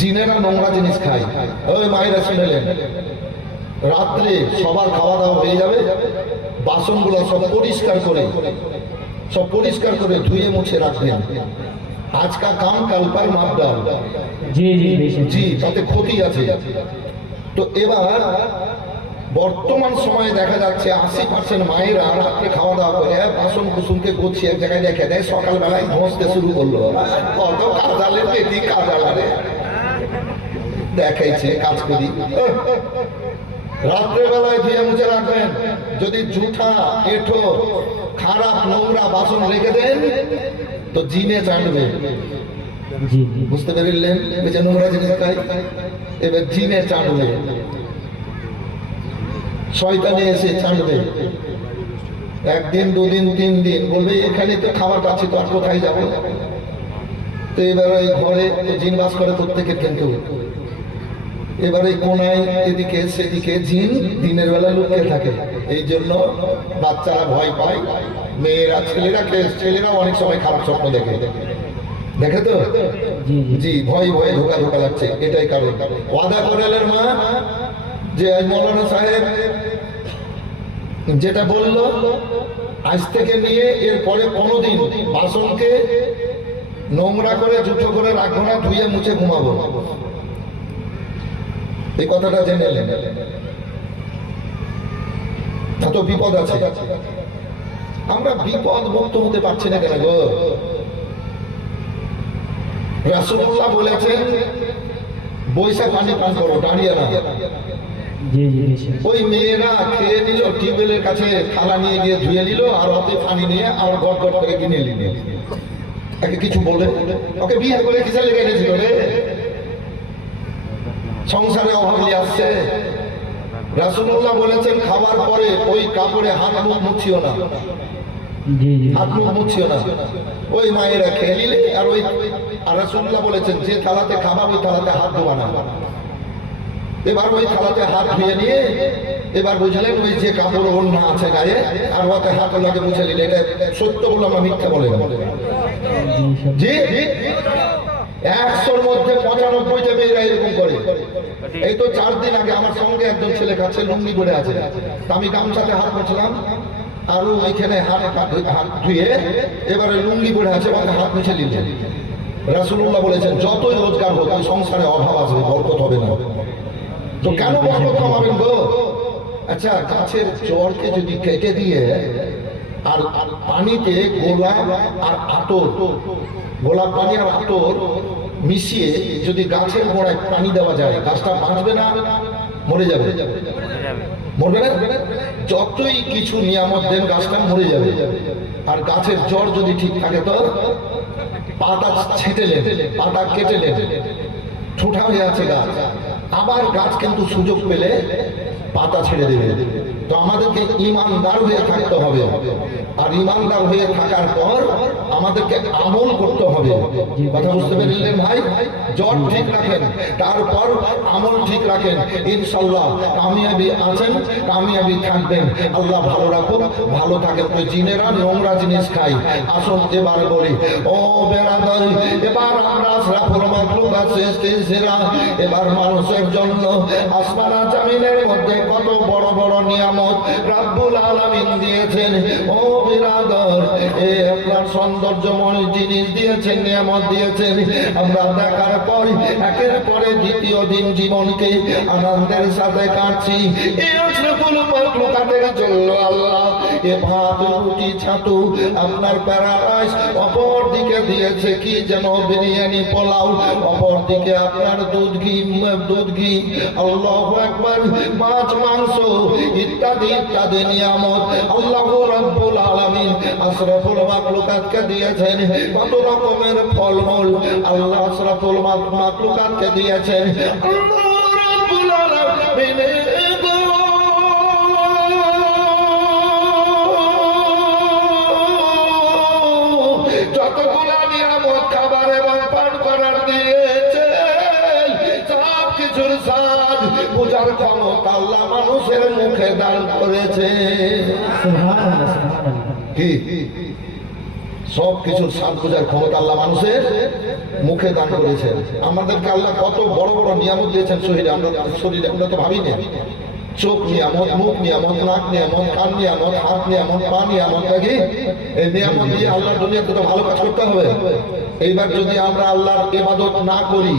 জিনেরা নোংরা জিনিস খায়। ওই মায়েরা শুনেলেন, রাত্রে সবার খাওয়া দাওয়া হয়ে যাবে, বাসনগুলো সব পরিষ্কার করে ধুয়ে মুছে রাখবেন। আজকা কাম কাল পার মাপ দাও। জি, তাতে ক্ষতি আছে। তো এবার বর্তমান সময়ে দেখা যাচ্ছে 80% মায়েরা রাত্রে খাওয়া দাওয়া করে বাসন কুসুমকে গুছিয়ে এক জায়গায় রেখে দেয়, সকালবেলায় ঘষতে শুরু করলো। কত কাজালের পেটি কাজালারে দেখাইছে কাজ করি। রাত্রেবেলায় ধুয়ে মুছে রাখবেন। যদি জুঠা এঁঠো খারাপ নোংরা বাসন রেখে দেন তো জিনে চাটবে। বুঝতে পারলেন? নোংরা জিনিস খাই, এবার জিনে চাটবে, শয়তানে এসে চাটবে। একদিন, দুদিন, 3 দিন বলবে এখানে তো খাবার পাচ্ছি, তো আর কোথায় যাবো? তো এবার ওই ঘরে জিন বাস করে প্রত্যেকের, কিন্তু এবার এই কোনায় এদিকে সেদিকে জিন দিনের বেলা লুকিয়ে থাকে। এই জন্য বাচ্চারা ভয় পায়, মেয়েরা ছেলেরা অনেক সময় খারাপ স্বপ্ন দেখে তো। জি, ভয় ধোকা লাগছে, এটাই কারণ। ওয়াদা করালেন মা যে মৌলানা সাহেব যেটা বললো, আজ থেকে নিয়ে এরপরে কোনোদিন বাসনকে নোংরা করে জুতো করে রাখবো না, ধুয়ে মুছে ঘুমাবো। এই কথাটা জেনে নেন, এত বিপদ আছে। আমরা বিপদ মুক্ত হতে পারছি না কেন গো? রাসূলুল্লাহ বলেছেন বৈশা পানি পান করো, দাঁড়িয়ে না। ওই মেয়েরা খেয়ে নিল, টিউবওয়েলের কাছে থালা নিয়ে গিয়ে ধুয়ে নিল, আর ওতে পানি নিয়ে আর গট করে কিনে নিল। একে কিছু বলে, ওকে বিয়ে করে কিসে লেগে এনেছিল রে? সংসারে অভাব নিয়ে আসছে। রাসূলুল্লাহ বলেছেন খাবার পরে ওই কাপড়ে হাত মুখ মুছিও না, ওই মায়েরা খেয়ে নিলে। আর রাসূলুল্লাহ বলেছেন যে থালাতে খাবা ওই থালাতে হাত ধোয়া না। এবার ওই থালাতে হাত ধুয়ে নিয়ে এবার বুঝলেন ওই যে কাপড় ওড়না আছে গায়ে, আর ওতে হাত ওনাকে মুছে নিলে। এটা সত্য বলে আমরা মিথ্যা বলে না। জি, 100-র মধ্যে 95টা মেয়েরা এরকম করে। এই তো 4 দিন আগে আমার সঙ্গে একজন ছেলে কাছে লুঙ্গি পরে আছে, আমি গামছাতে হাত মুছলাম, আর ওইখানে হাত ধুয়ে এবারে লুঙ্গি পরে আছে, হাত মুছে নিলেন। রাসূলুল্লাহ বলেছেন যতই রোজগার হোক ওই সংসারে অভাব আসবে, বরকত হবে না। তো কেন বরকত কমাবেন গো? আচ্ছা, গাছের জড়কে যদি কেটে দিয়ে আর পানিতে গোলাপ আর আতর, গোলাপ পানি আর আতর মিশিয়ে যদি গাছের গোড়ায় পানি দেওয়া যায়, গাছটা বাঁচবে না মরে যাবে? মরবে না? যতই কিছু নিয়ামত দেন গাছটা মরে যাবে। আর গাছের জড় যদি ঠিক থাকে তো পাতা ছেঁটেলেন, পাতা কেটেলেন, ঠোঁটা হয়ে আছে গাছ, আবার গাছ কিন্তু সুযোগ পেলে পাতা ছেড়ে দেবে। তো আমাদেরকে ইমানদার হয়ে থাকতে হবে, আর ইমানদার হয়ে থাকার পর আমাদেরকে আমল করতে হবে। কথা বুঝতে পেরেছেন ভাই? জড় ঠিক রাখেন, তারপর আমল ঠিক রাখেন, ইনশাআল্লাহ কামিয়াবি আছেন, কামিয়াবি থাকবেন। আল্লাহ ভালো রাখুন, ভালো থাকেন। তো জিনেরা নোংরা জিনিস খাই। আসুন এবার বলি, ও বেরাদার, এবার আমরা আশরাফুল মাখলুকাত সৃষ্টিশীলা, এবার মানুষের জন্য আসমান জমিনের মধ্যে কত বড় বড় নিয়ামত রব্বুল আলামিন দিয়েছেন। ও বিরাদর, এই আপনার সৌন্দর্যময় জিনিস দিয়েছেন, নিয়ামত দিয়েছেন। আমরা দেখার পর একের পরে দ্বিতীয় দিন জীবনকে আনন্দের সাথে কাটছি। এই আশরাফুল মাখলুকাতের জন্য আল্লাহ এ ভাত রুটি ছাতু আপনার প্যারাডাইস, অপর দিকে দিয়েছে কি যেন বিরিয়ানি পোলাও, অপর দিকে আপনার দুধ ঘি, আল্লাহু আকবার, মাছ মাংস ইত্যাদি ইত্যাদি নিয়ামত আল্লাহ রাব্বুল আলামিন আশরাফুল মাখলুকাতকে দিয়েছেন। কত রকমের ফলমূল আল্লাহ আশরাফুল মাখলুকাতকে দিয়েছেন। আল্লাহ রাব্বুল আলামিন যতগুলা নিয়ামত খাবার এবং পান করার দিয়েছেন, সব কিছুর স্বাদ বুঝার ক্ষমতা আল্লাহ মানুষের মুখে দান করেছে। কি সব কিছুর স্বাদ বোঝার ক্ষমতা আল্লাহ মানুষের মুখে দান করেছেন। আমাদেরকে আল্লাহ কত বড় বড় নিয়ামত দিয়েছেন শরীরে, আমরা তো ভাবি না। চোখ নিয়ামত, মুখ নিয়ামত, নাক নিয়ামত, কান নিয়ামত, হাত নিয়ামত, পা নিয়ামত, নাকি এই নিয়ামত দিয়ে আল্লাহর দুনিয়াতে তো ভালো কাজ করতে হবে। এইবার যদি আমরা আল্লাহর ইবাদত না করি,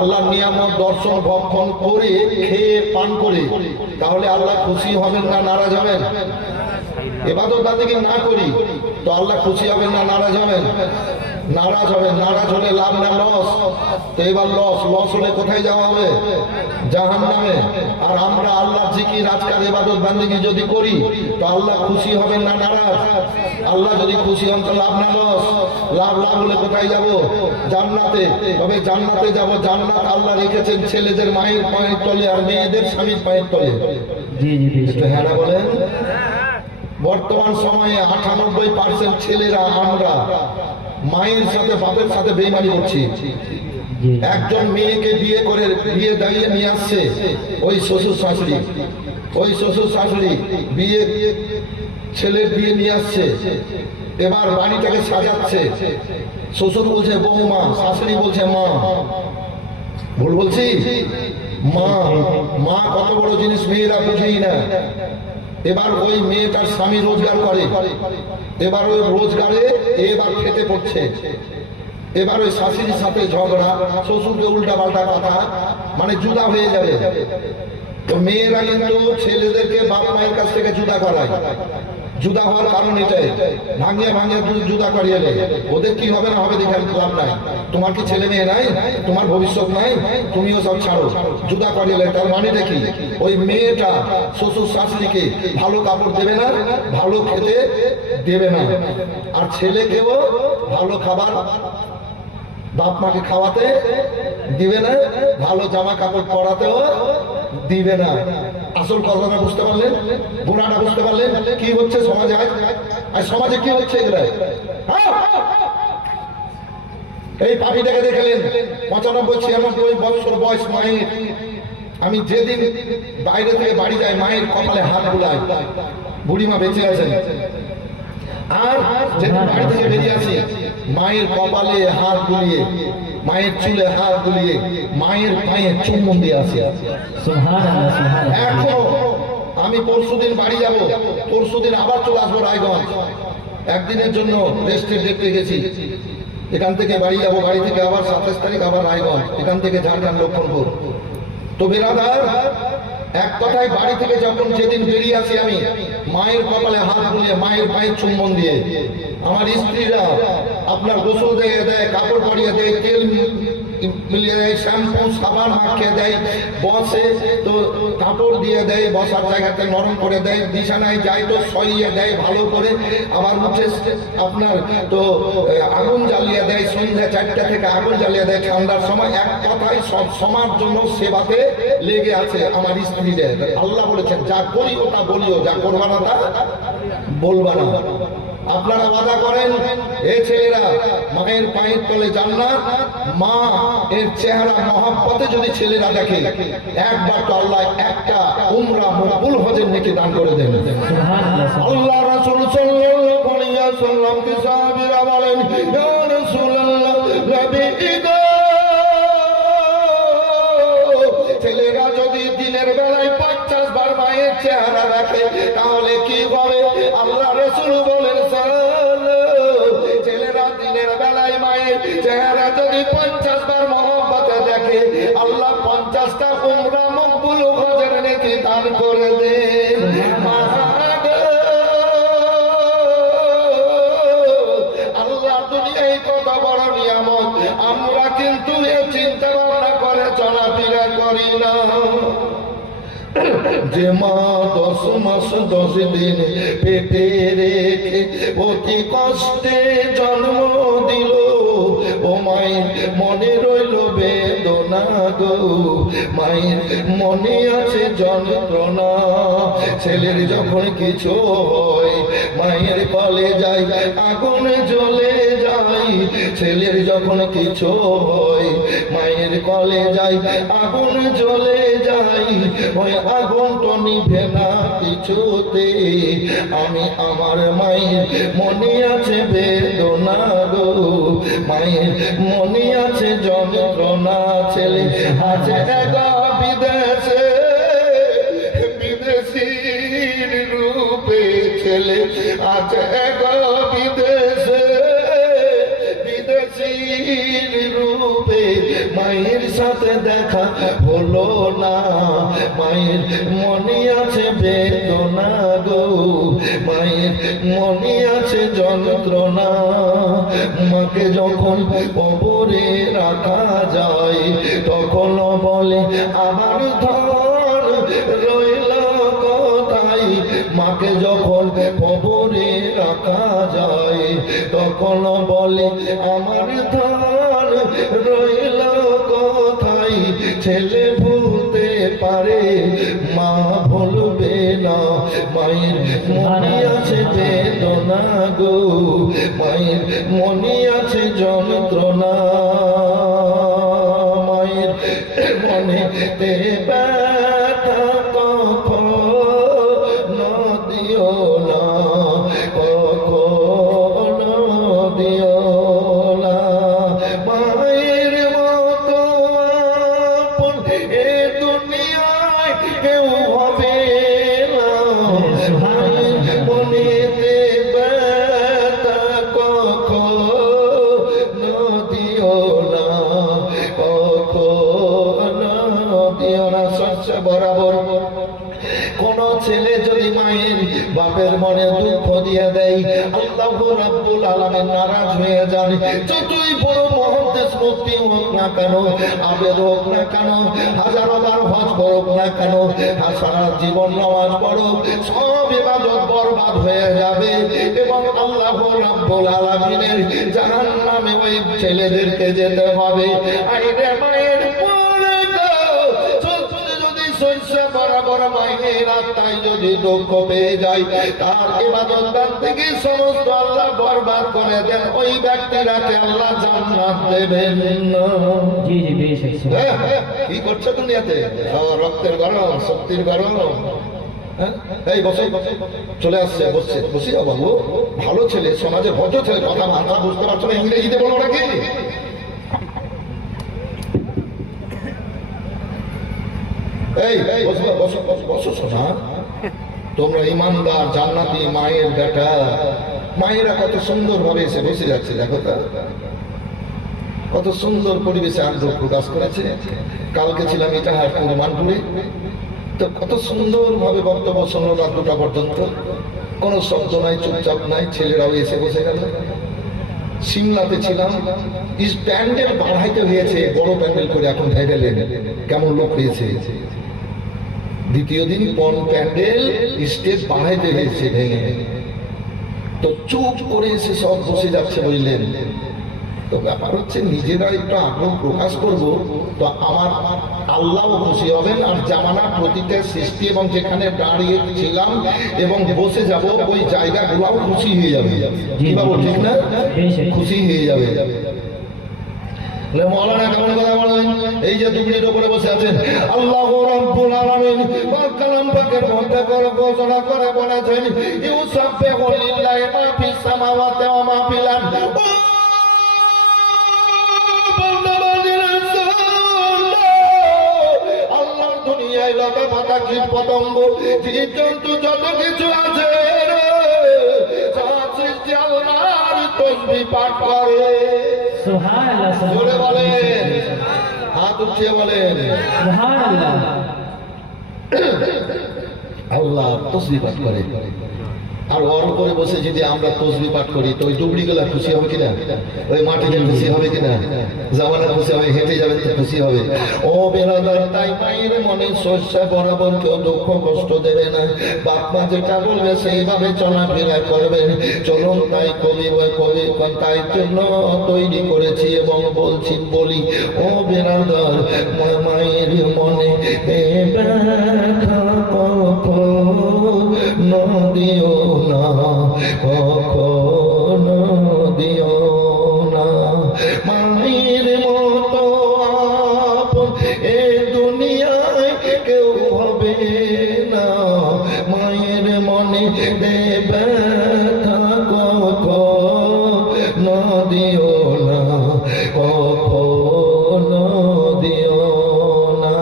আল্লাহর নিয়ামত দর্শন ভক্ষণ করে খেয়ে পান করে, তাহলে আল্লাহ খুশি হবেন না নারাজ হবেন? ইবাদত বান্দেগি না করি তো আল্লাহ খুশি হবেন না নারাজ হবেন? নারাজ হবেন। নারাজ হলে লাভ না লস? তো এবার লস হলে কোথায় যাওয়া হবে? জাহান্নামে। আর আমরা আল্লাহ জিকির আজকাল ইবাদত বান্দেগি যদি করি তো আল্লাহ খুশি হবেন না নারাজ? আল্লাহ যদি খুশি হন তো লাভ না লস? লাভ হলে কোথায় যাব? জান্নাতে। তবে জান্নাতে যাব, জান্নাত আল্লাহ রেখেছেন ছেলেদের মায়ের পায়ের তলে আর মেয়েদের স্বামীর পায়ের তলে। একটু হ্যাঁ না বলেন। বর্তমান সময়ে 98% ছেলেরা আমরা মায়ের সাথে বাপের সাথে বেইমানি করছি। একজন মেয়েকে বিয়ে দাঁড়িয়ে নিয়ে আসছে ওই শ্বশুর শাশুড়ি বিয়ে ছেলের বিয়ে নিয়ে আসছে, এবার বাড়িটাকে সাজাচ্ছে। শ্বশুর বলছে বৌমা, শাশুড়ি বলছে মা। ভুল বলছি? মা কত বড় জিনিস মেয়েরা বুঝেই না। এবার ওই মেয়েটার স্বামী রোজগার করে, এবার ওই রোজগারে এবার খেতে পড়ছে। এবার ওই শাশুড়ির সাথে ঝগড়া, শ্বশুরকে উল্টা পাল্টা কথা, মানে জুদা হয়ে যাবে। তো মেয়েরা কিন্তু ছেলেদেরকে বাপ মায়ের কাছ থেকে জুদা করায়। জুদা হওয়ার কারণ এটাই, ভাঙিয়ে জুদা করিয়ে দেয়। ওদের কি হবে না হবে দেখে লাভ নাই। তোমার কি ছেলে মেয়ে নাই? তোমার ভবিষ্যৎ নাই? তুমিও সব ছাড়ো, জুদা করিয়ে দেয়। তার মানে দেখি ওই মেয়েটা শ্বশুর শাশুড়িকে ভালো কাপড় দেবে না, ভালো খেতে দেবে না, আর ছেলেকেও ভালো খাবার বাপ মাকে খাওয়াতে দিবে না, ভালো জামা কাপড় পরাতেও দিবে না। আসল কথাটা বুঝতে পারলেন? গুণাটা বুঝতে পারলেন? কি হচ্ছে সমাজে? আর সমাজে কি হচ্ছে এগুলা? এই পাপিটাকে দেখলেন 95-96 বছর বয়স মায়ের। আমি যেদিন বাইরে থেকে বাড়ি যাই মায়ের কপালে হাত বুলাই, বুড়িমা বেঁচে আছেন। আর যেদিন বাড়ি থেকে বেরিয়ে আসি মায়ের কপালে হাত বুলিয়ে, মায়ের চুলে হাত বুলিয়ে, মায়ের পায়ে চুম্বন দিয়ে আসি। এখনো আমি পরশুদিন বাড়ি যাব, পরশুদিন আবার চলে আসবো রায়গঞ্জ। একদিনের জন্য রেস্টে দেখতে গেছি। এখান থেকে বাড়ি যাবো, বাড়ি থেকে আবার 27 তারিখ আবার রায়গঞ্জ, এখান থেকে ঝাড়গ্রাম লক্ষণপুর। তো বেরাদার এক কথায় বাড়ি থেকে যখন যেদিন বেরিয়ে আসি আমি মায়ের কপালে হাত বুলিয়ে, মায়ের পায়ে চুম্বন দিয়ে, আমার স্ত্রীরা আপনার গোসল দিয়ে দেয়, কাপড় পরিয়ে দেয়, তেল মিলিয়ে দেয়, শ্যাম্পু সাবান মাখিয়ে দেয়, বসে তো কাপড় দিয়ে দেয়, বসার জায়গাতে নরম করে দেয়, বিছানায় যায় তো সইয়ে দেয় ভালো করে, আবার মুখে আপনার তো আগুন জ্বালিয়ে দেয়, সন্ধ্যা 4টা থেকে আগুন জ্বালিয়ে দেয় ঠান্ডার সময়। এক কথায় সব সময়ের জন্য সেবাতে লেগে আছে আমার স্ত্রীদের। আল্লাহ বলেছেন যা করি ওটা বলিও, যা করবা না তা বলবা না। আপনারা ওয়াদা করেন এই ছেলেরা মায়ের পায়ের তলে জান্নাত, মা এর চেহারা মহব্বতে যদি ছেলেরা দেখে একবার তো আল্লাহ একটা উমরা মকবুল হজের নেকি দান করে দেন। আল্লাহ রাসূল সাল্লাল্লাহু আলাইহি ওয়াসাল্লাম কে সাহাবীরা বলেন ইয়া রাসূলুল্লাহ নবী গো, ছেলেরা যদি দিনের বেলায় 50 বার মায়ের চেহারা দেখে তাহলে কি হবে? আল্লাহ রাসূল বলেন ছেলেরা দিনের বেলায় মায়ের চেহারা যদি 50 বার মহব্বতে দেখে আল্লাহ 50টা উমরা মকবুল হজের নেকি দান করে দেন। আল্লাহ দুনিয়ায় কত বড় নিয়ামত, আমরা কিন্তু এ চিন্তা ভাবনা করে চলাফেরা করি না। যে মা 10 মাস 10 দিন পেটে রেখে অতি কষ্টে জন্ম দিল, ও মায়ের মনে রইল বেদনা গো, মায়ের মনে আছে যন্ত্রণা। ছেলের যখন কিছু হয় মায়ের কলে যায় আগুন জ্বলে যায়, ছেলের যখন কিছু হয় মায়ের কলে যাই আগুন জ্বলে যাই, ওই আগুন তো নিভে না কিছুতে। আমি আমার মায়ের মনে আছে বেদনা গো, মায়ের মনে আছে যন্ত্রণা। ছেলে আছে একা বিদেশে, বিদেশির রূপে ছেলে আছে একা বিদেশে, বিদেশির রূপে মায়ের সাথে দেখা হলো না। মায়ের মনে আছে বেদনা গো, মায়ের মনে আছে যন্ত্রণা। মাকে যখন কবরে রাখা যায় তখন বলে আমার ধন রইল কোথায়। মাকে যখন কবরে রাখা যায় তখন বলে আমার ধন রইল কোথায়। ছেলে ভুলতে পারে মা ভুলবে না, মায়ের মনে আছে বেদনা গো, মায়ের মনে আছে যন্ত্রণা। মায়ের মনেতে ব্যথা কখনো দিও না, কখনো দিও না। মায়ের মতো আপন এ দুনিয়ায় কেউ হবে না। মায়ের মনেতে ব্যথা কখনো দিও না, কখনো দিও না। সহ্য বরাবর কোন ছেলে যদি মায়ের বাপের মনে দুঃখ দিয়ে দেয় আল্লাহ রাব্বুল আলামিন নারাজ হয়ে যান। যতই বড় মুহাদ্দিস মুফতি হোক না কেন, আবেদ হোক না কেন, হাজারো বার হজ করুক না কেন, সারা জীবন নামাজ পড়ুক, সব ইবাদত বরবাদ হয়ে যাবে এবং আল্লাহ রাব্বুল আলামিনের জাহান্নামে ওই ছেলেদেরকে যেতে হবে। আইরে মায়ের বরাবর মায়ের আত্মায় যদি দুঃখ পেয়ে যায় তার ইবাদত বান্দেগী সমস্ত আল্লাহ বরবাদ করে দেন, ওই ব্যক্তিরাকে আল্লাহ জান্নাত দেবেন না। জি জি বেশ। কি করছে দুনিয়াতে? রক্তের গরম, শক্তির গরম। এই বসে চলে আসছে, বসছে, বসি বাবু ভালো ছেলে, সমাজে ভদ্র ছেলে, কথা মাথা বুঝতে পারছো না, ইংরেজিতে বলো নাকি? এই বসো বসো বসো সোনা, তোমরা ইমানদার জান্নাতি মায়ের বেটা। মায়েরা কত সুন্দর ভাবে এসে বসে যাচ্ছে, দেখো তা কত সুন্দর পরিবেশে আগ্রহ প্রকাশ করেছে। কালকে ছিলাম ইটাহারপুর মানপুরে, তো কত সুন্দর ভাবে বক্তব্য শুনলো রাত 2টা পর্যন্ত, কোনো শব্দ নাই, চুপচাপ নাই, ছেলেরাও এসে বসে গেল। সিমলাতে ছিলাম, প্যান্ডেল বাড়াইতে হয়েছে, বড় প্যান্ডেল করে এখন ভেবেলে কেমন লোক হয়েছে। দ্বিতীয় দিন পন প্যান্ডেল স্টেজ বাড়াইতে হয়েছে ভেঙে, তো চুপ করে এসে সব বসে যাচ্ছে বুঝলেন। তো ব্যাপার হচ্ছে নিজেরা একটু আগ্রহ প্রকাশ করব, তো আমার আল্লাহ খুশি হবেন, আর জামানার প্রতিটা সৃষ্টি এবং যেখানে দাঁড়িয়ে ছিলাম এবং বসে যাব ওই জায়গাগুলোও খুশি হয়ে যাবে। কি বাবু ঠিক না? খুশি হয়ে যাবে। মৌলানা কেমন কথা বলেন? এই যে দুপুরের উপরে বসে আছেন, আল্লাহ রাব্বুল আলামিন কালাম পাকের মধ্যে করে ঘোষণা করে বলেছেন ইউসাব্বিহু লিল্লাহি মা ফিস সামাওয়াতি ওয়া মা ফিল আরদ। আল্লাহর দুনিয়ায় লতা পাতা কীট পতঙ্গ জীবজন্তু যত কিছু আছে সৃষ্টি আল্লাহর তাসবিহ পাঠ করে। সুবহানাল্লাহ। জোরে বলেন, হাত উঠিয়ে বলেন সুবহানাল্লাহ। আল্লাহ তাসবিহ পাঠ করে। আর ওর উপরে বসে যদি আমরা তাসবিহ পাঠ করি তো ওই ডুবড়িগুলা খুশি হবে কিনা? ওই মাটিতে খুশি হবে কিনা? জামানা খুশি হবে, হেঁটে যাবে তো খুশি হবে। ও বেরাদার, তাই মায়ের মনে শস্য বরাবর কেউ দুঃখ কষ্ট দেবে না। বাপ মা যেটা বলবে সেইভাবে চলাফেরা করবেন। চলুন তাই কবি তাই জন্য তৈরি করেছি এবং বলি ও বেরাদার, মায়ের মনে ব্যথা কখনো দিও না, কখনো দিও না। এ দুনিয়ায় কেউ হবে না, মায়ের মনে দেবে কখনো দিও না, কখনো দিও না।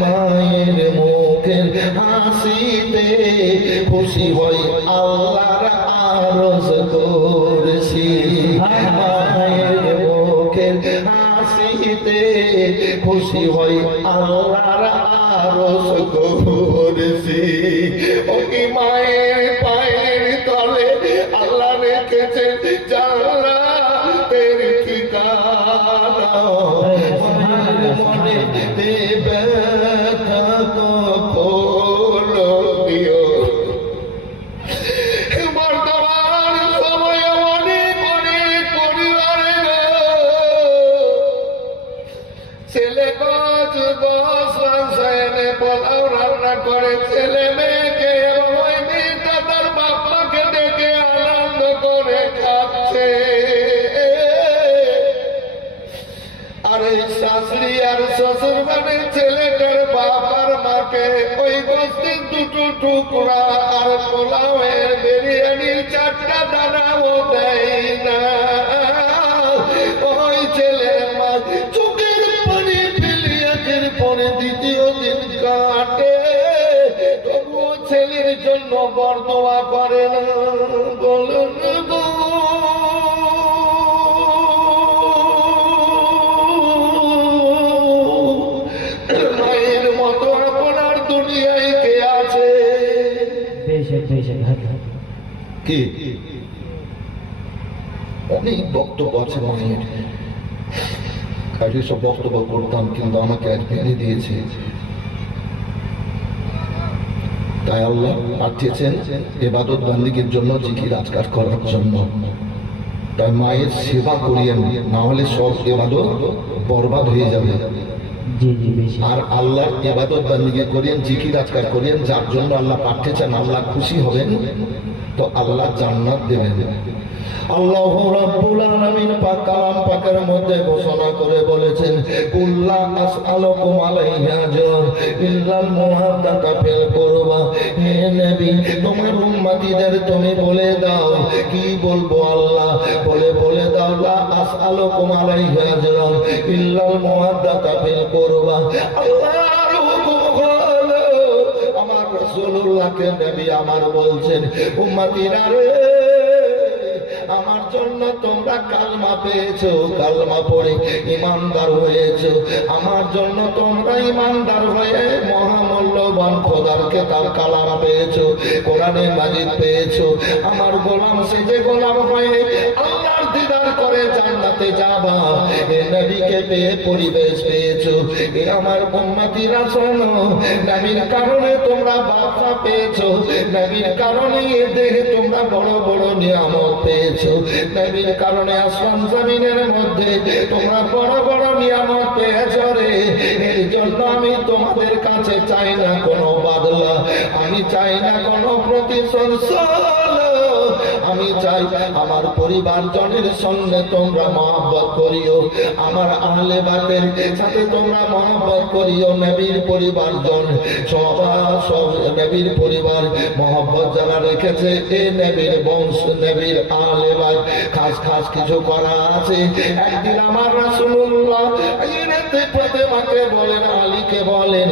মায়ের মুখের হাসিতে খুশি হই আল্লাহর আরজ করছি, মায়ের মুখের হাসিতে খুশি হই আল্লাহর আরজ করছি। ও কি মায়ের পায়ের তলে আল্লাহ রেখেছে জান্নাতের ঠিকানা, মায়ের মনে দেবে কখনো দিও। বর্তমান সময়ে অনেক অনেক পরিবারে ছেলে কাজ বস রান্না পোলাও রান্না করে ছেলে মেয়েকে এবং ওই মেয়েটা তার বাপ্পাকে ডেকে আনন্দ করে খাচ্ছে। আর এই শাশুড়ি আর শ্বশুর মানে ছেলেটার বাবার মাকে ওই গোষ্ঠীর দুটো টুকরা আর পোলাওয়ের বিরিয়ানির 4টা দানাও দেয় না। ওই ছেলের মা চোখের পানি ফেলিয়াছের পরে দ্বিতীয় দিন কাটে, তবুও ছেলের জন্য বরদোয়া করে না। বলুন গো মায়ের মতো আপনার দুনিয়ায় কে আছে? बेशक बेशक কি অনেক বক্তব্য আছে মায়ের, আগে সব বক্তব্য করতাম কিন্তু আমাকে আজ ভেঙে দিয়েছে। তাই আল্লাহ পাঠিয়েছেন ইবাদত বান্দিগির জন্য, জিকির আজকার করার জন্য। তাই মায়ের সেবা করিয়েন, না হলে সব ইবাদত বরবাদ হয়ে যাবে। जी जी बेशक আর আল্লাহর ইবাদত বান্দিগি করিয়েন, জিকির আজকার করিয়েন, যার জন্য আল্লাহ পাঠিয়েছেন। আল্লাহ খুশি হবেন তো আল্লাহ জান্নাত দেবেন। আল্লাহ রাব্বুল আলামিন পাক কালাম পাকের মধ্যে ঘোষণা করে বলেছেন, কুল্লা আসআলুকুম আলাইহি আজরান ইল্লাল মুহাদ্দাতা ফিল কুরবা। হে নবী, তোমার উম্মতিদের তুমি বলে দাও। কি বলবো আল্লাহ? বলে দাও লা আসআলুকুম আলাইহি আজরান ইল্লাল মুহাদ্দাতা ফিল কুরবা। আল্লাহর হুকুম হলো, আমার রাসূলুল্লাহকে নবী আমার বলছেন, উম্মতিরা রে, আমার জন্য তোমরা কালমা পেয়েছো, কালমা পড়ে ইমানদার হয়েছো। আমার জন্য তোমরা ইমানদার হয়ে মহামূল্যবান খোদারকে তার কালাম পেয়েছো, কোরআনে মাজিদ পেয়েছো। আমার গোলাম সেজে গোলাম হয়ে আল্লাহর দিদার করে জান্নাতে যাবা। এ নবীকে পেয়ে পরিবেশ পেয়েছো। এ আমার উম্মতিরা শোনো, নবীর কারণে তোমরা বাবা পেয়েছো, নবীর কারণে এ দেহে তোমরা বড় বড় নিয়ামত পেয়েছো, নবীর কারণে আসমান জমিনের মধ্যে তোমরা বড় বড় নিয়ামত পেয়েছো রে। এর জন্য আমি তোমাদের কাছে চাই না কোনো বাদলা, আমি চাই না কোনো প্রতিশোধ। আমি চাই আমার পরিবার জনের সঙ্গে তোমরা মহব্বত করিও, আমার আহলে বাতের সাথে তোমরা মহব্বত করিও। নবীর পরিবার জন সব নবীর পরিবার মহব্বত যারা রেখেছে, এ নবীর বংশ, নবীর আহলে বাত খাস খাস কিছু করা আছে। একদিন আমার রাসূলুল্লাহ ফাতেমাকে বলেন, আলীকে বলেন,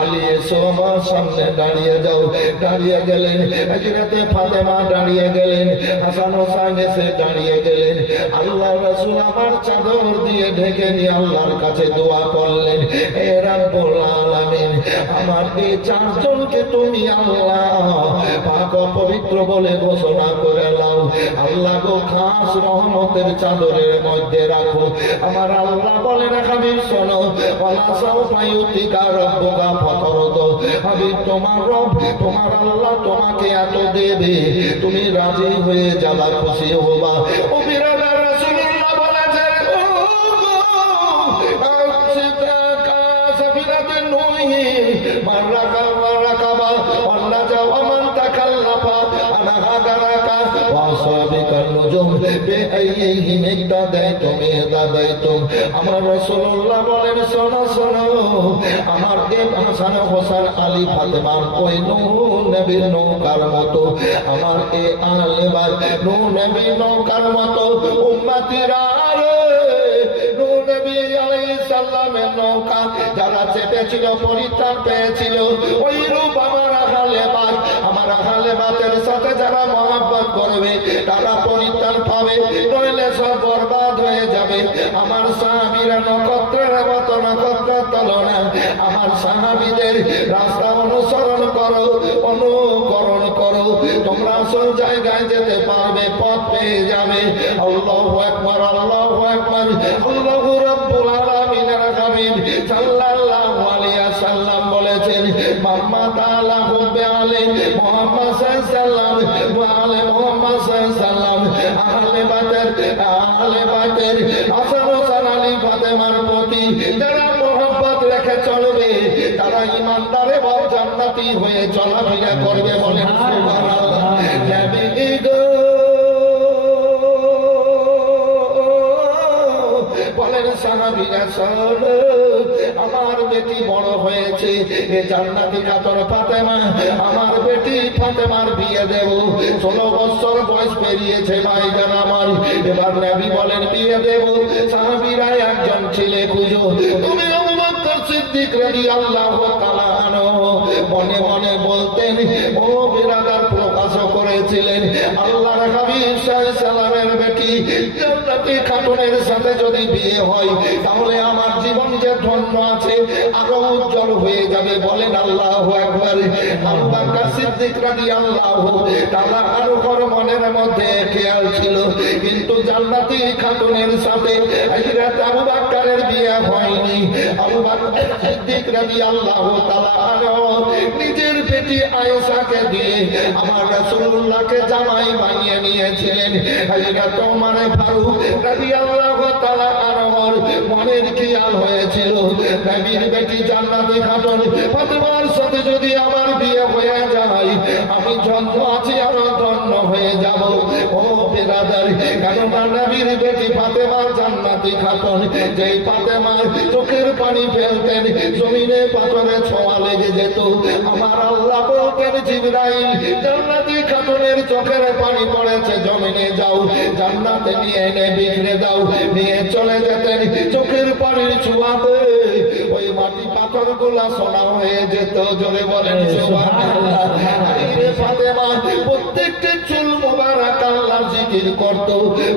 আলী এসো আমার সামনে দাঁড়িয়ে যাও। দাঁড়িয়ে গেলেন, হযরতে ফাতেমা দাঁড়িয়ে গেলেন, হাসান হোসেন এসে দাঁড়িয়ে গেলেন। আল্লাহ রাসূল আমার চাদর দিয়ে ঢেকে নিয়ে আল্লাহর কাছে দোয়া করলেন, হে রাব্বুল আলামিন, আমার এই চারজনকে তুমি আল্লাহ পাক পবিত্র বলে ঘোষণা করে নাও। আল্লাহ গো, খাস রহমতের চাদরের মধ্যে রাখো। আমার আল্লাহ বলেন, হাবিব শোনো, ওয়ালা সাউফা ইউতিকা রাব্বুকা ফাতারদা। হাবিব, তোমার রব, তোমার আল্লাহ তোমাকে এত দেবে, তুমি রাজি হয়ে যাবা, খুশি হবা। ও বিরাদার, রাসূলুল্লাহ বলেছেন, ও গো আসিতাকা সাফিনাতুন নূহি মাররাকা ওয়া রাকাবা ওয়াল্লা জাওয়া মান তাকাল্লাফা আনা হাদারাকা وأصحابك النجوم بأيهم اقتديتم اهتديتم আমার রাসূলুল্লাহ বলেন শোনো শোনো আমার এই হাসান হোসেন আলী ফাতেমার ওই নূহ নবীর নৌকার মতো আমার এই আলে বাইত নূহ নবীর নৌকার মতো উম্মতিরা নূহ নবী আলাইহিস সালামের নৌকা যারা চেপেছিল পরিত্রাণ পেয়েছিল ওই রূপ আমার আহলে বাইতের সাথে যারা মহব্বত করবে তারা পরিত্রাণ পাবে, নইলে সব বরবাদ হয়ে যাবে। আমার সাহাবীরা নক্ষত্রের মতো নক্ষত্রের তুলনা আমার সাহাবীদের রাস্তা অনুসরণ করো, অনুকরণ করো, তোমরা আসল জায়গায় যেতে পারবে, পথ পেয়ে যাবে। আল্লাহু আকবার, আল্লাহু আকবার, আল্লাহু রাব্বুল আলামিনের হাবিব সাল্লাল্লাহু আলাইহি ওয়াসাল্লাম বলেছেন মাম্মা তাআলা হুব্বে আলী মুহাম্মদ সাল্লাল্লাহু আলাইহি মুহাম্মদ সাল্লাল্লাহু আহলে বাইতের হাসান হোসেন আলী ফাতেমার প্রতি যারা মহব্বত রেখে চলবে তারা ইমানদার এবং জান্নাতি হয়ে চলাফেরা করবে। বলেন সুবহানাল্লাহ। নবী গো বলেন সাহাবীরা শোনো আমার বেটি বড় হয়েছে, এ জান্নাতি খাতুন ফাতেমা, আমার বেটি ফাতেমার বিয়ে দেব। 16 বছর বয়স পেরিয়েছে ভাইজান আমার, এবার নবী বলেন বিয়ে দেব। সাহাবীরা একজন ছেলে খুঁজো, তুমি আবু বকর সিদ্দিক রাদিয়াল্লাহু তাআলা আনহু মনে মনে বলতেন, ও বিরাদার প্রকাশ করেছিলেন আল্লাহর হাবিব সাল্লাল্লাহু আলাইহি বেটি জান্নাতি খাতুনের সাথে যদি বিয়ে হয় তাহলে আমার জীবন যে ধন্য আছে আরো উজ্জ্বল হয়ে যাবে। বলেন আল্লাহু আকবার। আবু বকর সিদ্দিক রাদিয়াল্লাহু তাআলা আনহুর মনের মধ্যে খেয়াল ছিল, কিন্তু জান্নাতি খাতুনের সাথে হযরত আবু বকরের বিয়ে হয়নি। আবু বকর সিদ্দিক রাদিয়াল্লাহু তাআলা আনহু নিজের বেটি আয়েশাকে দিয়ে আমার রাসূলুল্লাহকে জামাই বানিয়ে নিয়েছিলেন। হযরত ওমর ফারুক রাদিয়াল্লাহু তাআলা আনহুর মনের খেয়াল হয়েছিল নবীর বেটি জান্নাতি খাতুন ফাতেমার সাথে যদি আমার বিয়ে হয়ে যায় আমি ধন্য আছি আরো ধন্য হয়ে যাব। ও বিরাদার, কেননা নবীর বেটি ফাতেমা জান্নাতি খাতুন, যেই ফাতেমার চোখের পানি ফেলতেন জমিনে পাথরে ছোঁয়া লেগে যেত। আমার আল্লাহ বলতেন জিবরাইল জান্নাতি খাতুনের চোখের পানি পড়েছে জমিনে, যাও জান্নাতে নিয়ে এনে বিখরে দাও। নিয়ে চলে যেতেন, চোখের পানির ছোঁয়াতে ওই মাটি পাথর গুলা সোনা হয়ে যেত। জোরে বলেন সুবহানাল্লাহ। ফাতেমা প্রত্যেকটা চুল মুবারক আল্লাহর জিকির করত।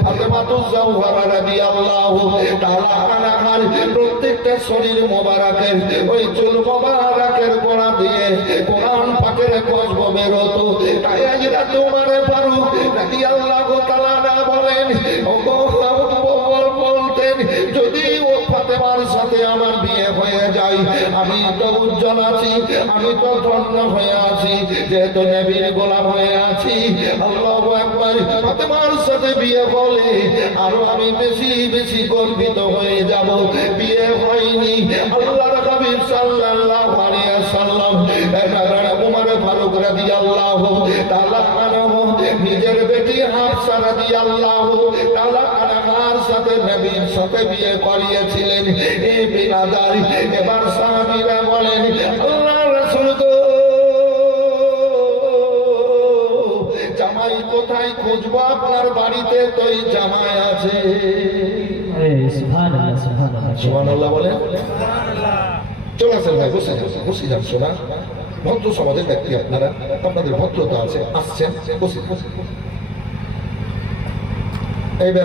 ফাতেমা তো জাওহারা রাদিয়াল্লাহু তাআলা আনহার প্রত্যেকটা শরীর মুবারকের ওই চুল মুবারকের গোড়া দিয়ে কোরআন পাকের কসব বের হতো। তাই হযরত ওমর ফারুক রাদিয়াল্লাহু তাআলা বলেন, ও বলতেন যদি ও ফাতেমার সাথে আমার বিয়ে হয়ে যায় আমি তো উজ্জ্বল আছি, আমি তো ধন্য হয়ে আছি, যেহেতু নবীর গোলাম হয়ে আছি। আল্লাহু আকবার। ফাতেমার সাথে বিয়ে হলে আরো আমি বেশি বেশি গর্বিত হয়ে যাব। বিয়ে হয়নি, আল্লাহর হাবিব সাল্লাল্লাহু আলাইহি ওয়াসাল্লাম ওমর ফারুক রাদিয়াল্লাহু তাআলা আনহু নিজের বেটি হাফসা রাদিয়াল্লাহু তাআলা আনহার সাথে নবীর সাথে বিয়ে করিয়েছিলেন। এই বিরাদার, এবার সাহাবীরা বলেন আল্লাহর রাসূল গো জামাই কোথায় খুঁজবো? আপনার বাড়িতে তো এই জামাই আছে। সুবহানাল্লাহ, সুবহানাল্লাহ, সুবহানাল্লাহ বলেন। চলে আসেন ভাই, বসে যান, বসে যান। শোনা ভদ্র সমাজের ব্যক্তি আপনারা, আপনাদের ভদ্রতা আছে, আসছেন, বসে। এইবার